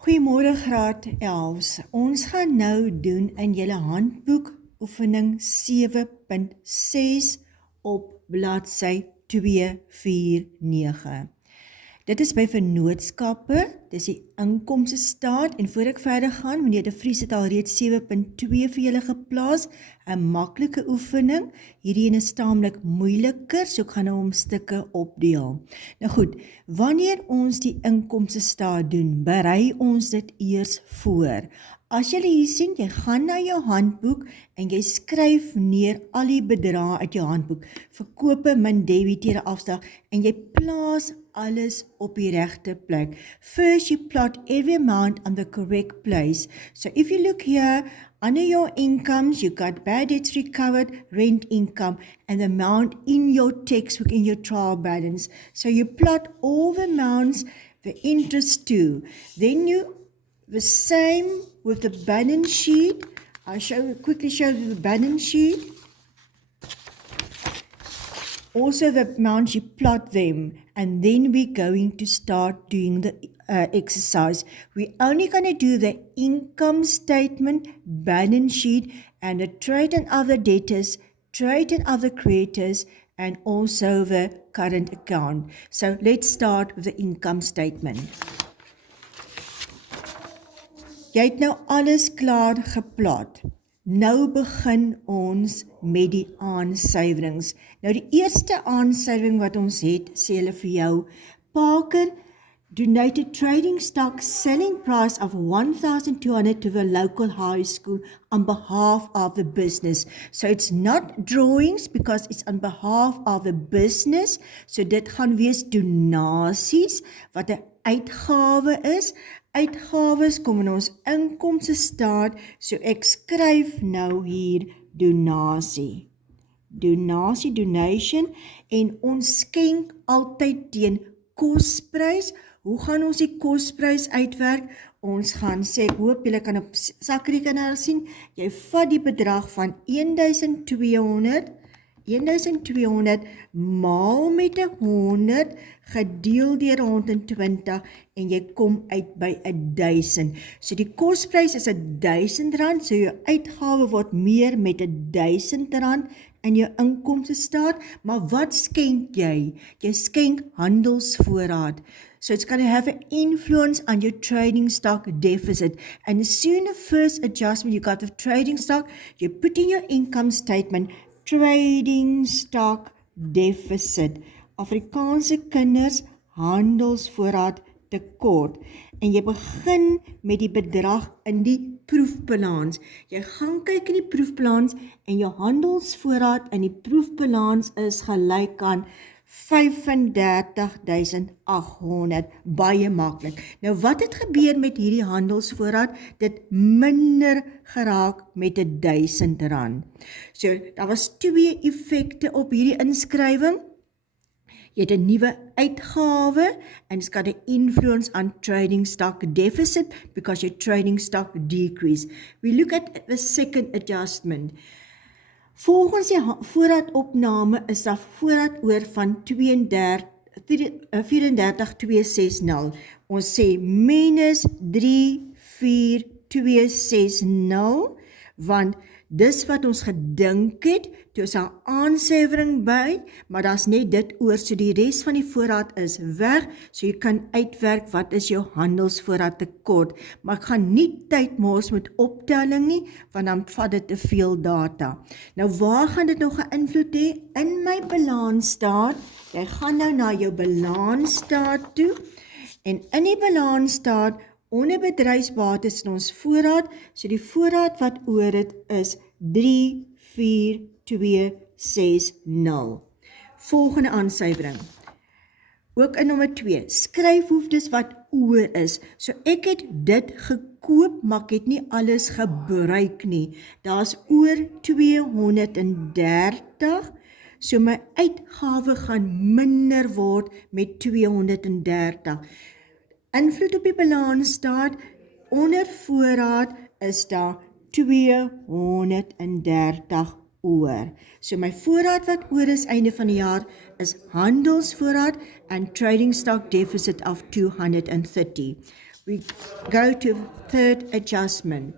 Goeiemôre graad 11. Ons gaan nou doen in julle handboek oefening 7.6 op bladsy 249. Dit is by vennootskappe, dis die inkomste staat en voor ek verder gaan, meneer De Vries het al reeds 7.2 vir julle geplaas, 'n maklike oefening. Hierdie een is taamlik moeiliker, so ek gaan nou om stukke opdeel. Nou goed, wanneer ons die inkomste staat doen, berei ons dit eers voor. As jy hier sien, jy gaan na jou handboek en jy skryf neer al die bedrae uit jou handboek, verkope, min, debiteure, afslag, en jy plaas alles op die regte plek. First, you plot every amount on the correct place. So if you look here, under your incomes, you got bad debts recovered, rent income, and the amount in your textbook, in your trial balance. So you plot all the amounts, the interest too. Then you, the same with the balance sheet. I'll quickly show you the balance sheet. Also the amounts, you plot them, and then we're going to start doing the exercise. We're only going to do the income statement, balance sheet, and the trade and other debtors, trade and other creditors, and also the current account. So let's start with the income statement. Jy het nou alles klaar geplot. Nou begin ons met die aansuiwerings. Nou die eerste aansuiwering wat ons het, sê hulle vir jou, Parker donated trading stock selling price of 1,200 to the local high school on behalf of the business. So it's not drawings because it's on behalf of the business. So dit gaan wees donasies wat 'n uitgawe is. Uitgawes kom in ons inkomste staat, so ek skryf nou hier donasie. Donasie, donation, en ons skenk altyd teen kosprys. Hoe gaan ons die kosprys uitwerk? Ons gaan sê, ek hoop julle kan op sakrekenaar sien, jy vat die bedrag van 1200 maal met 100 gedeel deur 120 en jy kom uit by 1000. So die kosprys is R1000, so jou uitgawe word meer met R1000 in jou inkomste staat, maar wat skenk jy? Jy skenk handelsvoorraad. So it's going to have an influence on your trading stock deficit. And as soon as the first adjustment you got the trading stock, you put in your income statement, trading stock deficit. Afrikaanse kinders, handelsvoorraad tekort. En jy begin met die bedrag in die proefbalans. Jy gaan kyk in die proefbalans en jou handelsvoorraad in die proefbalans is gelyk aan 35.800, baie maklik. Nou wat het gebeur met hierdie handelsvoorraad? Dit minder geraak met R1000. So, daar was 2 effekte op hierdie inskrywing. Jy het 'n nuwe uitgawe and it's got an influence on trading stock deficit because your trading stock decrease. We look at the second adjustment. Volgens die voorraadopname is daar voorraad oor van 34,260. Ons sê minus 34,260, want dis wat ons gedink het, toe is daar aansuiwering by, maar daar's net dit oor, so die res van die voorraad is weg, so jy kan uitwerk wat is jou handelsvoorraad tekort, maar ek gaan nie tyd mors met optelling nie, want dan vat dit te veel data. Nou waar gaan dit nou geïnvloed hê? In my balansstaat, jy gaan nou na jou balansstaat toe, en in die balansstaat, onder bedryfsbates in ons voorraad, so die voorraad wat oor het is 34,260. Volgende aansuiwering. Ook in nommer 2, skryfhoeftes wat oor is. So ek het dit gekoop, maar ek het nie alles gebruik nie. Daar's oor 230, so my uitgawe gaan minder word met 230. Invloed op die balansstaat, onder voorraad is daar 230 oor. So my voorraad wat oor is einde van die jaar is handelsvoorraad and trading stock deficit of 230. We go to third adjustment.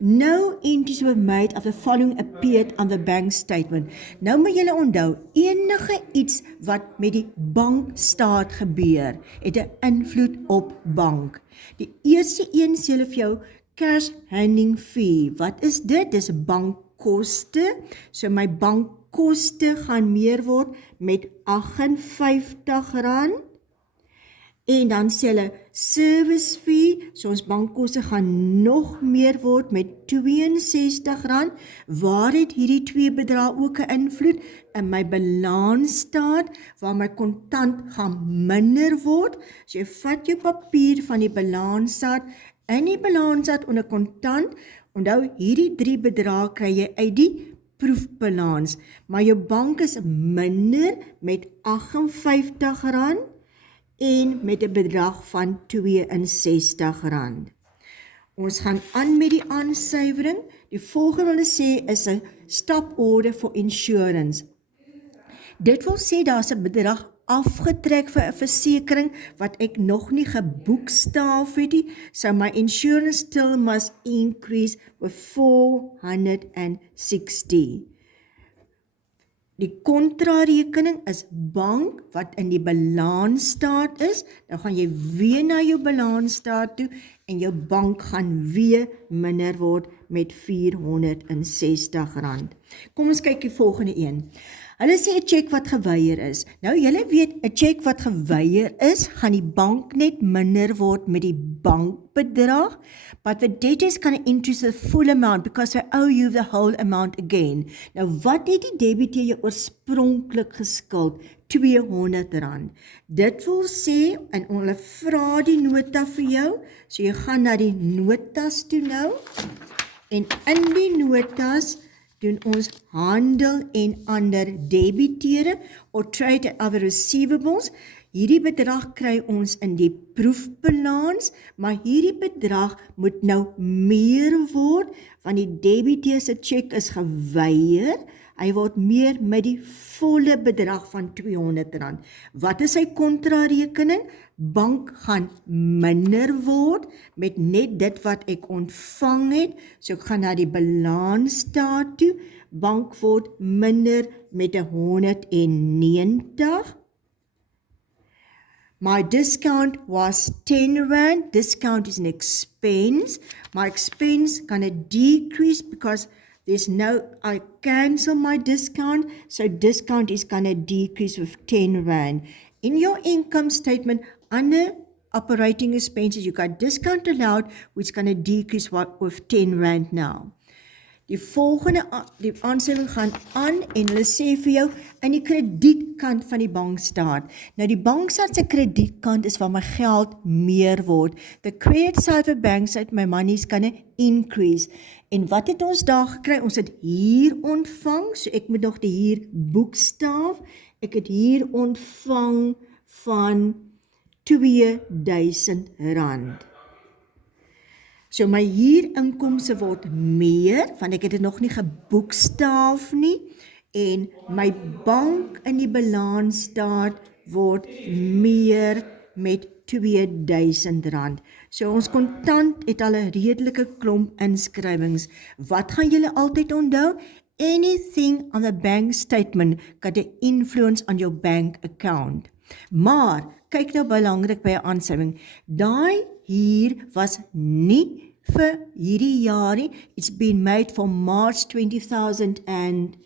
No entries were made of the following appeared on the bank statement. Nou moet julle onthou, enige iets wat met die bankstaat gebeur, het 'n invloed op bank. Die eerste een sê hulle vir jou cash handling fee. Wat is dit? Dis bankkoste. So my bankkoste gaan meer word met R58. En dan sê hulle service fee, so ons bankkoste gaan nog meer word met R62. Waar het hierdie twee bedrae ook 'n invloed? In my balansstaat, waar my kontant gaan minder word. So jy vat jou papier van die balansstaat, in die balansstaat onder kontant, onthou hierdie drie bedrae kry jy uit die proefbalans, maar jou bank is minder met R58 en met 'n bedrag van R62. Ons gaan aan met die aansuiwering. Die volgende wat hulle sê is 'n stop order for insurance. Dit wil sê daar's 'n bedrag afgetrek vir 'n versekering wat ek nog nie geboekstaaf het nie, so my insurance still must increase with 460. Die kontrarekening is bank wat in die balansstaat is. Nou gaan jy weer na jou balansstaat toe en jou bank gaan weer minder word met R460. Kom ons kyk die volgende een. Hulle sê 'n cheque wat geweier is. Nou julle weet, 'n cheque wat geweier is, gaan die bank net minder word met die bankbedrag, but the debtors can increase the full amount because they owe you the whole amount again. Nou wat het die debiteur jou oorspronklik geskuld? R200. Dit wil sê, en hulle vra die nota vir jou, so jy gaan na die notas toe nou, en in die notas doen ons handel en ander debiteure or trade and other receivables. Hierdie bedrag kry ons in die proefbalans, maar hierdie bedrag moet nou meer word, want die debiteur se cheque is geweier. Hy word meer met die volle bedrag van R200. Wat is sy kontrarekening? Bank gaan minder word met net dit wat ek ontvang het. So ek gaan na die balansstaat toe. Bank word minder met 190. My discount was R10. Discount is an expense. My expense gonna decrease because I cancel my discount, so discount is going to decrease with R10. In your income statement, under operating expenses, you got discount allowed, which is going to decrease with R10 now. Die volgende die aanstelling gaan aan en hulle sê vir jou in die kredietkant van die bankstaat. Nou die bankstaat se kredietkant is waar my geld meer word. The credit side of bank side, my money is going to increase. En wat het ons daar gekry? Ons het hier ontvang, so ek moet nog die hier boekstaaf. Ek het hier ontvang van R2000. So my huurinkomste word meer, want ek het dit nog nie geboekstaaf nie, en my bank in die balansstaat word meer met R2000. So ons kontant het al 'n redelike klomp inskrywings. Wat gaan julle altyd onthou? Anything on the bank statement got an influence on your bank account. Maar, kyk nou belangrik by 'n aanskrywing. Daai hier was nie vir hierdie jaar nie. It's been made for March 2000 and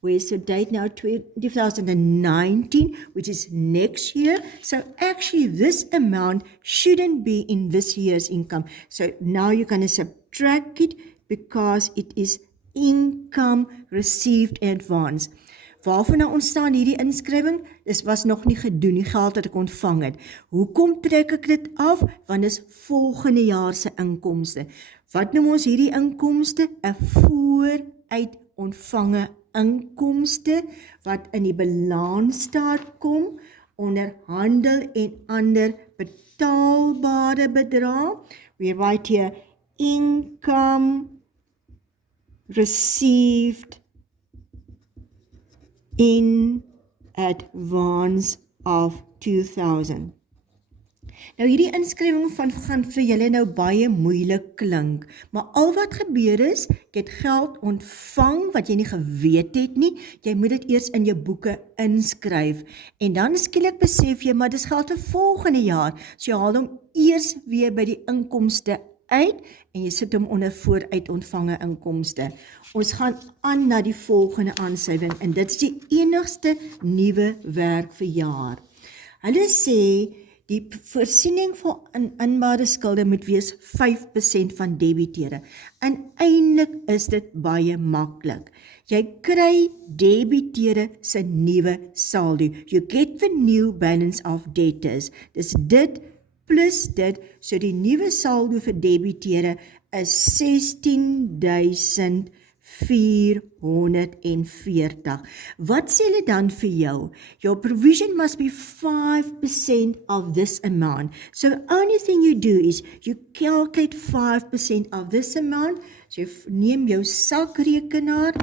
where's the date now? 2019, which is next year. So actually this amount shouldn't be in this year's income. So now you're going to subtract it because it is income received in advance. Waarvan nou ontstaan hierdie inskrywing? Dit was nog nie gedoen, die geld wat ek ontvang het. Hoekom trek ek dit af? Want dis volgende jaar se inkomste. Wat noem ons hierdie inkomste? 'n Vooruit ontvange inkomste wat in die balansstaat kom onder handel en ander betaalbare bedrae. We write here income received in advance of 2000. Nou hierdie inskrywing gaan vir julle nou baie moeilik klink, maar al wat gebeur is, jy het geld ontvang wat jy nie geweet het nie, jy moet dit eers in jou boeke inskryf, en dan skielik besef jy, maar dis geld vir volgende jaar, so jy haal hom eers weer by die inkomste uit, en jy sit hom onder vooruit ontvange inkomste. Ons gaan aan na die volgende aansuiwing, en dit is die enigste nuwe werk vir jaar. Hulle sê, die voorsiening van inbare skulde moet wees 5% van debiteure. En eintlik is dit baie maklik. Jy kry debiteure se nuwe saldo. You get the new balance of debtors. Dis dit plus dit, so die nuwe saldo vir debiteure is 16.440. Wat sê hulle dan vir jou? Your provision must be 5% of this amount. So the only thing you do is you calculate 5% of this amount. So jy neem jou sakrekenaar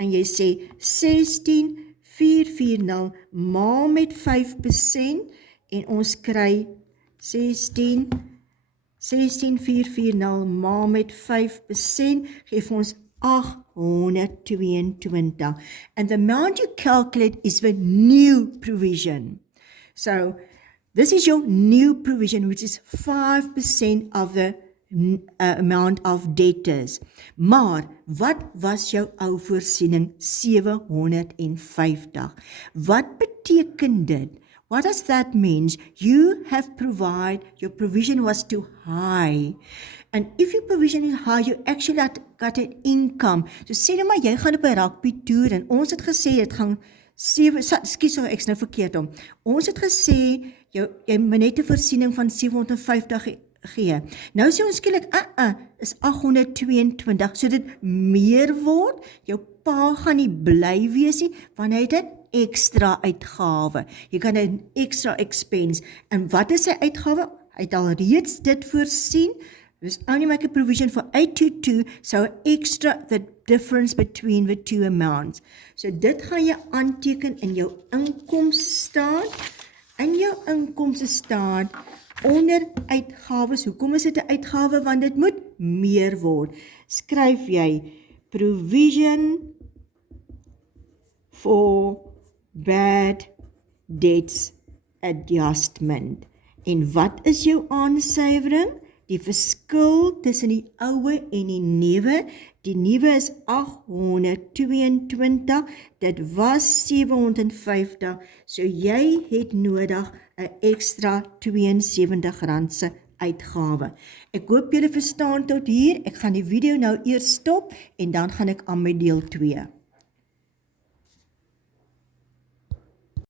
en jy sê 16.440 maal met 5% en ons kry 16.440 maal met 5% geef ons 822. And the amount you calculate is the new provision. So this is your new provision, which is 5% of the amount of debtors. Maar wat was jou ou voorsiening? 750. Wat beteken dit? What does that mean? You have provided, your provision was too high. And if your provision is high, you actually got an income. So sê nou maar, jy gaan op 'n rugby toer en ons het gesê, dit gaan 7, skies so ek's nou verkeerd om. Ons het gesê, jy moet net 'n voorsiening van 750 gee. Nou sê ons skielik, is 822, so dit meer word, jou pa gaan nie bly wees nie, want hy het 'n extra uitgawe. Jy kan 'n extra expense. En wat is sy uitgawe? Hy het al reeds dit voorsien. We only make a provision for 822, so extra the difference between the two amounts. So dit gaan jy aanteken in jou inkomstestaat. In jou inkomstestaat onder uitgawes. Hoekom is dit 'n uitgawe? Want dit moet meer word. Skryf jy provision for bad debts adjustment. En wat is jou aansuiwering? Die verskil tussen die ouwe en die nuwe. Die nuwe is 822, dit was 750, so jy het nodig 'n extra R72 se uitgawe. Ek hoop julle verstaan tot hier, ek gaan die video nou eers stop en dan gaan ek aan met deel 2.